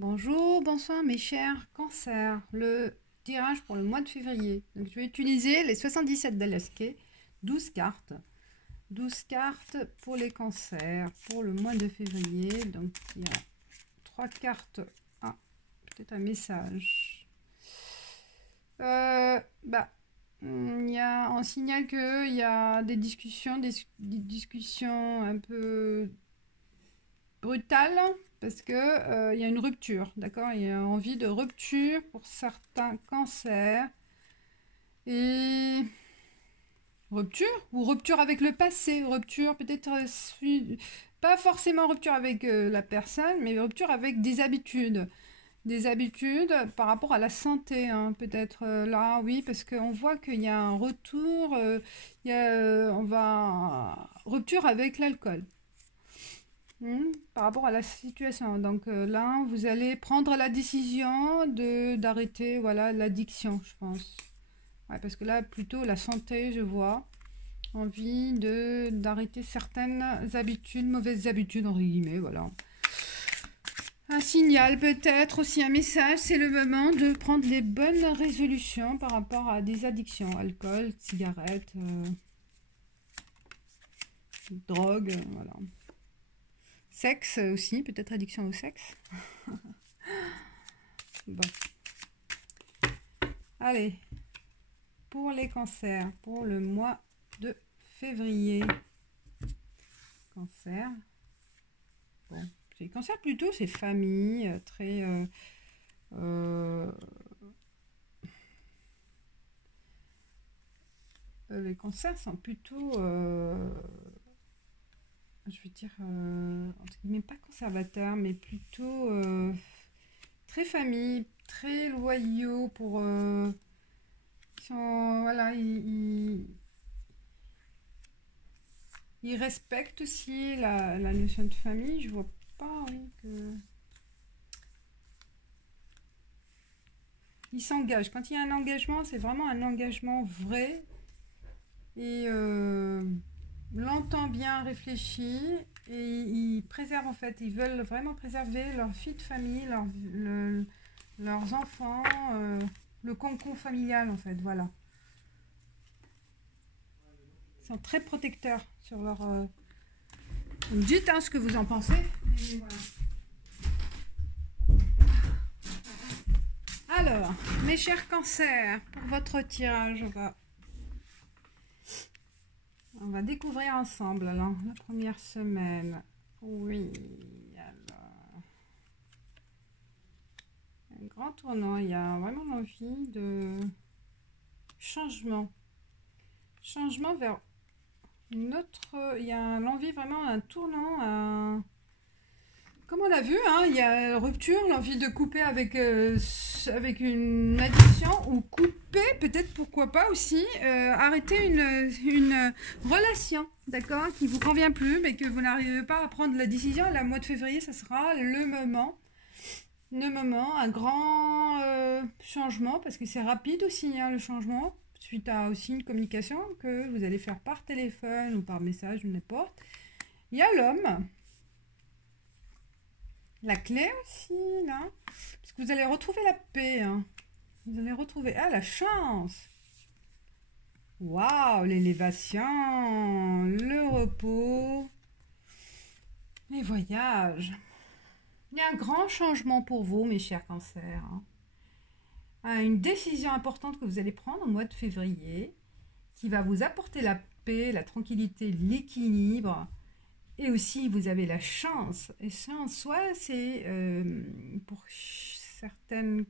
Bonjour, bonsoir mes chers cancers. Le tirage pour le mois de février. Donc, je vais utiliser les 77 d'Alaska, 12 cartes. 12 cartes pour les cancers pour le mois de février. Donc il y a 3 cartes. Ah, peut-être un message. On signale qu'il y a des discussions un peu brutales parce que il y a une rupture, d'accord? Il y a envie de rupture pour certains cancers. Et rupture ou rupture avec le passé, rupture peut-être pas forcément rupture avec la personne, mais rupture avec des habitudes par rapport à la santé, hein, peut-être là, oui, parce qu'on voit qu'il y a un retour, on va rupture avec l'alcool. Par rapport à la situation. Donc là, vous allez prendre la décision d'arrêter, voilà, l'addiction, je pense. Ouais, parce que là, plutôt la santé, je vois. Envie d'arrêter certaines habitudes, mauvaises habitudes, entre guillemets, voilà. Un signal peut-être, aussi un message, c'est le moment de prendre les bonnes résolutions par rapport à des addictions, alcool, cigarettes, drogue, voilà. Sexe aussi, peut-être addiction au sexe. Bon. Allez, pour les cancers, pour le mois de février. Cancer. Bon, c'est cancer plutôt, c'est famille, très... les cancers sont plutôt... je veux dire, entre guillemets, pas conservateurs, mais plutôt très famille, très loyaux pour... voilà, ils respectent aussi la notion de famille. Je vois pas, oui, que... Ils s'engagent. Quand il y a un engagement, c'est vraiment un engagement vrai et longtemps bien réfléchi. Et ils préservent, en fait, ils veulent vraiment préserver leur vie de famille, leurs enfants, le cocon familial, en fait, voilà. Ils sont très protecteurs sur leur... Vous me dites ce que vous en pensez. Et voilà. Alors, mes chers cancers, pour votre tirage, on va découvrir ensemble alors, la première semaine. Oui, alors... Un grand tournant, il y a vraiment l'envie de changement. Changement vers une autre... Il y a l'envie vraiment d'un tournant, comme on l'a vu, hein, il y a rupture, l'envie de couper avec une addiction ou couper, peut-être pourquoi pas aussi, arrêter une relation, d'accord, qui vous convient plus, mais que vous n'arrivez pas à prendre la décision. Le mois de février, ça sera le moment, un grand changement, parce que c'est rapide aussi, hein, le changement, suite à aussi une communication que vous allez faire par téléphone ou par message ou n'importe. Il y a l'homme. La clé aussi, là. Parce que vous allez retrouver la paix. Hein. Vous allez retrouver... Ah, la chance. Waouh, l'élévation, le repos, les voyages. Il y a un grand changement pour vous, mes chers cancers. Hein. Une décision importante que vous allez prendre au mois de février qui va vous apporter la paix, la tranquillité, l'équilibre. Et aussi, vous avez la chance. Et ça, en soi, c'est pour certaines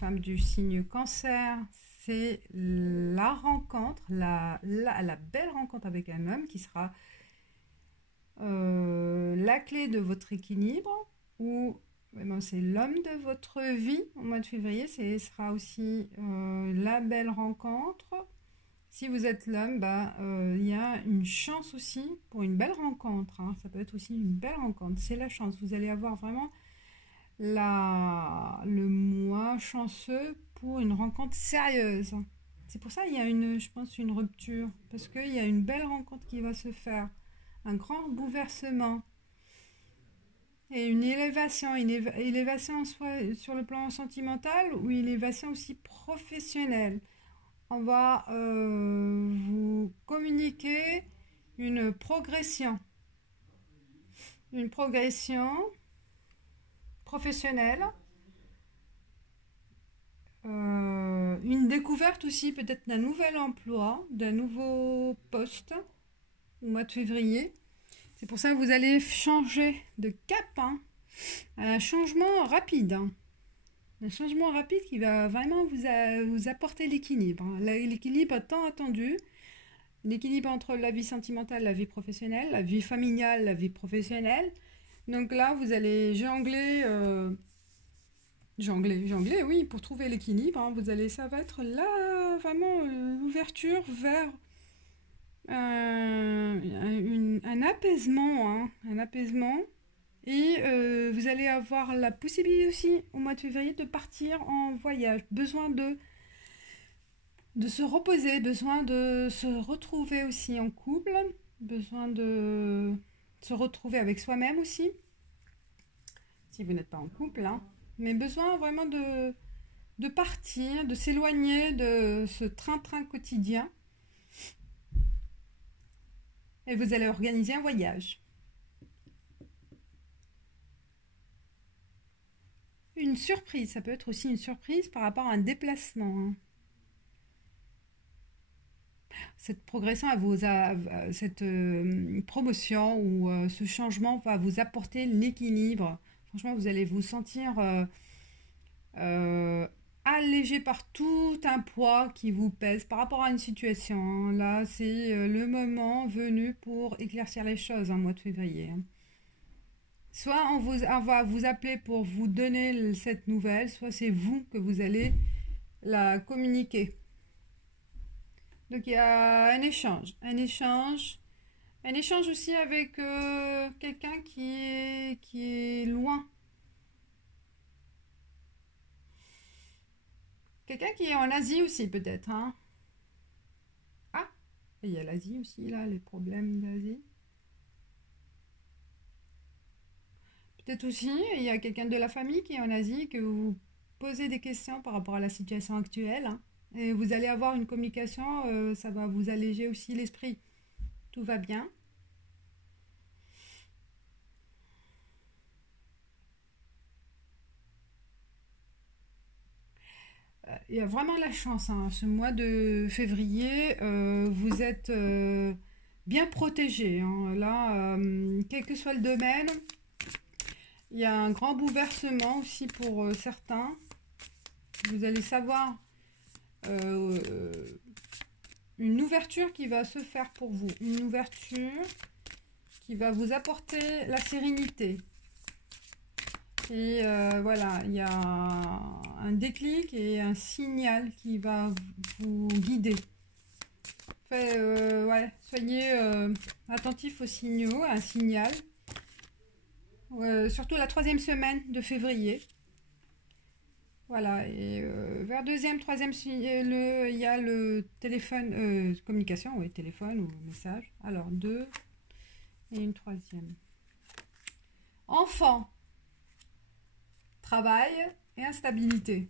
femmes du signe cancer, c'est la rencontre, la belle rencontre avec un homme qui sera la clé de votre équilibre, ou c'est l'homme de votre vie au mois de février. Ce sera aussi la belle rencontre. Si vous êtes l'homme, y a une chance aussi pour une belle rencontre. Hein. Ça peut être aussi une belle rencontre. C'est la chance. Vous allez avoir vraiment le mois chanceux pour une rencontre sérieuse. C'est pour ça qu'il y a je pense, une rupture. Parce qu'il y a une belle rencontre qui va se faire. Un grand bouleversement. et une élévation, élévation soit sur le plan sentimental ou une élévation aussi professionnelle. On va vous communiquer une progression professionnelle, une découverte aussi peut-être d'un nouvel emploi, d'un nouveau poste au mois de février. C'est pour ça que vous allez changer de cap, hein. Un changement rapide, hein. Un changement rapide qui va vraiment vous apporter l'équilibre, hein. L'équilibre tant attendu, l'équilibre entre la vie sentimentale, la vie professionnelle, la vie familiale, la vie professionnelle. Donc là, vous allez jongler, oui, pour trouver l'équilibre, hein. Ça va être là vraiment l'ouverture vers un apaisement, hein, un apaisement. Et vous allez avoir la possibilité aussi au mois de février de partir en voyage. Besoin de se reposer, besoin de se retrouver aussi en couple, besoin de se retrouver avec soi-même aussi, si vous n'êtes pas en couple, hein. Mais besoin vraiment de partir, de s'éloigner de ce train-train quotidien. Et vous allez organiser un voyage. Une surprise, ça peut être aussi une surprise par rapport à un déplacement, hein. Cette progression, cette promotion ou ce changement va vous apporter l'équilibre. Franchement, vous allez vous sentir allégé par tout un poids qui vous pèse par rapport à une situation, hein. Là, c'est le moment venu pour éclaircir les choses, mois de février, hein. Soit on va vous appeler pour vous donner cette nouvelle, soit c'est vous que vous allez la communiquer. Donc il y a un échange aussi avec quelqu'un qui est loin. Quelqu'un qui est en Asie aussi peut-être, hein. Ah, il y a l'Asie aussi là, les problèmes d'Asie. Peut-être aussi, il y a quelqu'un de la famille qui est en Asie, que vous posez des questions par rapport à la situation actuelle, hein. Et vous allez avoir une communication, ça va vous alléger aussi l'esprit. Tout va bien. Il y a vraiment la chance, hein. Ce mois de février, vous êtes bien protégé, hein. Là, quel que soit le domaine, il y a un grand bouleversement aussi pour certains. Vous allez savoir une ouverture qui va se faire pour vous. Une ouverture qui va vous apporter la sérénité. Et voilà, il y a un déclic et un signal qui va vous guider. Ouais, soyez attentifs aux signaux, à un signal. Surtout la 3e semaine de février. Voilà, et vers 2e, 3e, il y a le téléphone, communication, oui, téléphone ou message. Alors, 2 et une 3e. Enfant, travail et instabilité.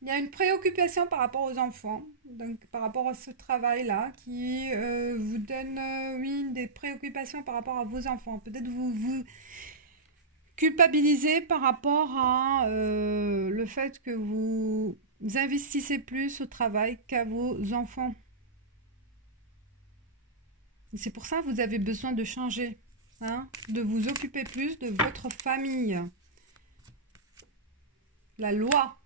Il y a une préoccupation par rapport aux enfants, donc par rapport à ce travail-là, qui vous donne, oui, des préoccupations par rapport à vos enfants. Peut-être vous culpabilisez par rapport à le fait que vous investissez plus au travail qu'à vos enfants. C'est pour ça que vous avez besoin de changer, hein, de vous occuper plus de votre famille. La loi.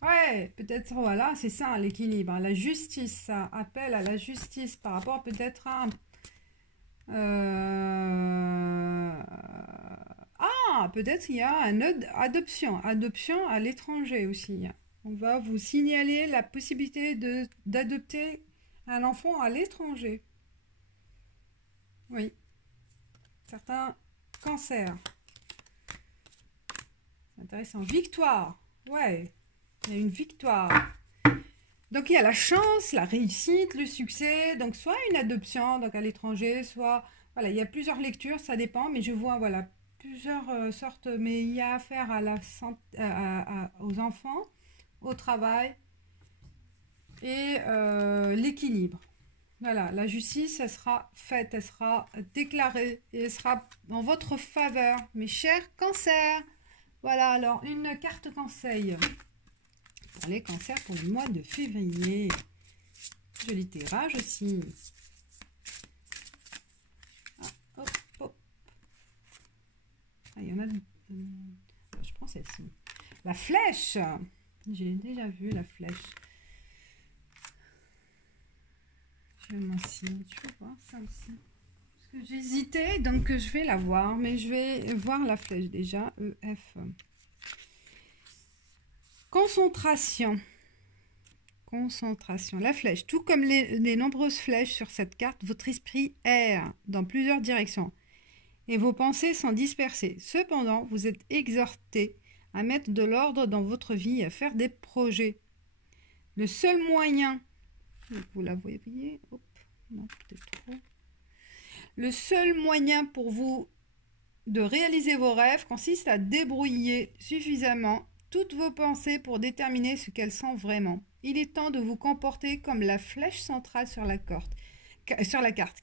Ouais, peut-être, voilà, c'est ça l'équilibre. La justice, ça appelle à la justice par rapport peut-être à... Ah, peut-être il y a une adoption à l'étranger aussi. On va vous signaler la possibilité d'adopter un enfant à l'étranger. Oui. Certains cancers. Intéressant. Victoire. Ouais. Il y a une victoire. Donc il y a la chance, la réussite, le succès. Donc soit une adoption donc à l'étranger, soit Voilà, il y a plusieurs lectures, ça dépend, mais je vois, voilà, plusieurs sortes, mais il y a affaire à la aux enfants, au travail et l'équilibre. Voilà, la justice, elle sera faite, elle sera déclarée et elle sera en votre faveur, mes chers cancers. Voilà, alors une carte conseil pour les cancers pour le mois de février. Joli tirage aussi. Ah, hop, hop. Ah, il y en a. Je prends celle-ci. La flèche. J'ai déjà vu la flèche. Je vais voir ça aussi. Parce que j'hésitais, donc je vais la voir. Mais je vais voir la flèche déjà. EF. Concentration. Concentration. La flèche. Tout comme les nombreuses flèches sur cette carte, votre esprit erre dans plusieurs directions. Et vos pensées sont dispersées. Cependant, vous êtes exhorté à mettre de l'ordre dans votre vie, à faire des projets. Le seul moyen, vous la voyez, hop, non, peut-être trop. Le seul moyen pour vous de réaliser vos rêves consiste à débrouiller suffisamment toutes vos pensées pour déterminer ce qu'elles sont vraiment. Il est temps de vous comporter comme la flèche centrale sur la carte,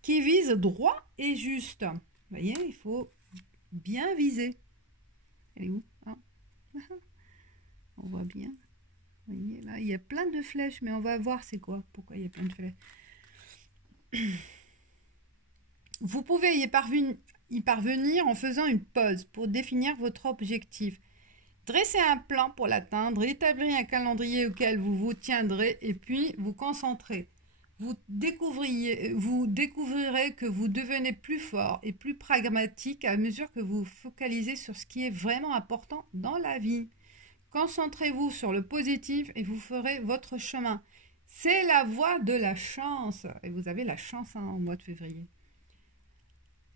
qui vise droit et juste. Vous voyez, il faut bien viser. Elle est où? Ah. On voit bien. Vous voyez, là, il y a plein de flèches, mais on va voir c'est quoi. Pourquoi il y a plein de flèches. Vous pouvez y parvenir en faisant une pause pour définir votre objectif. Dressez un plan pour l'atteindre, établir un calendrier auquel vous vous tiendrez et puis vous concentrer. Vous découvrirez que vous devenez plus fort et plus pragmatique à mesure que vous focalisez sur ce qui est vraiment important dans la vie. Concentrez-vous sur le positif et vous ferez votre chemin. C'est la voie de la chance. Et vous avez la chance au mois de février.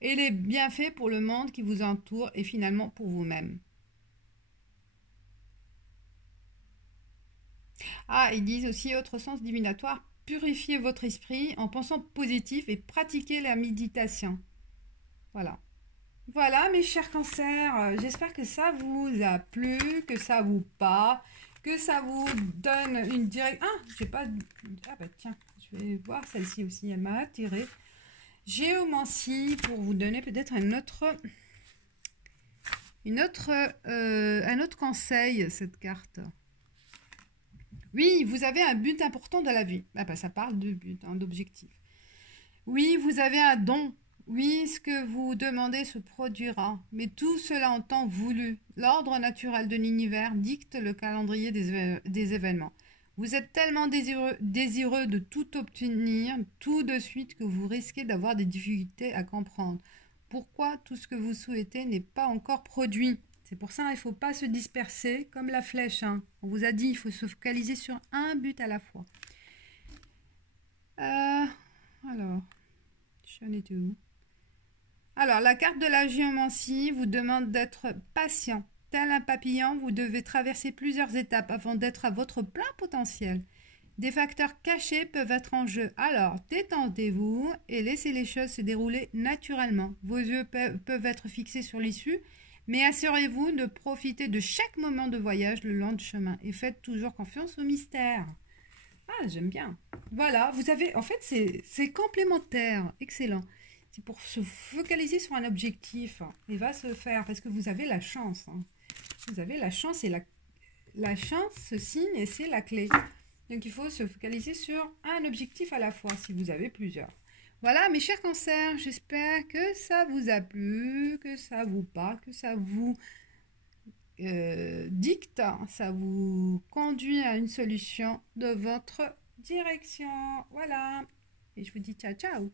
Et les bienfaits pour le monde qui vous entoure et finalement pour vous-même. Ah, ils disent aussi autre sens divinatoire, purifiez votre esprit en pensant positif et pratiquez la méditation. Voilà. Voilà mes chers cancers, j'espère que ça vous a plu, que ça vous parle, que ça vous donne une direction. Ah, j'ai pas... Ah bah tiens, je vais voir celle-ci aussi, elle m'a attirée. Géomancie, pour vous donner peut-être un autre conseil, cette carte. Oui, vous avez un but important dans la vie. Ah bah ça parle de but, d'objectif. Oui, vous avez un don. Oui, ce que vous demandez se produira, mais tout cela en temps voulu. L'ordre naturel de l'univers dicte le calendrier des événements. Vous êtes tellement désireux de tout obtenir tout de suite que vous risquez d'avoir des difficultés à comprendre pourquoi tout ce que vous souhaitez n'est pas encore produit. C'est pour ça qu'il ne faut pas se disperser comme la flèche. Hein. On vous a dit il faut se focaliser sur un but à la fois. Alors, j'en étais où? Alors, la carte de la géomancie vous demande d'être patient. Tel un papillon, vous devez traverser plusieurs étapes avant d'être à votre plein potentiel. Des facteurs cachés peuvent être en jeu. Alors, détendez-vous et laissez les choses se dérouler naturellement. Vos yeux peuvent être fixés sur l'issue, mais assurez-vous de profiter de chaque moment de voyage le long du chemin et faites toujours confiance au mystère. Ah, j'aime bien. Voilà, vous avez... En fait, c'est complémentaire. Excellent. C'est pour se focaliser sur un objectif. Il va se faire parce que vous avez la chance. Hein. Vous avez la chance et la chance, ce signe, et c'est la clé. Donc, il faut se focaliser sur un objectif à la fois, si vous avez plusieurs. Voilà, mes chers cancers, j'espère que ça vous a plu, que ça vous parle, que ça vous dicte, ça vous conduit à une solution de votre direction. Voilà. Et je vous dis ciao, ciao.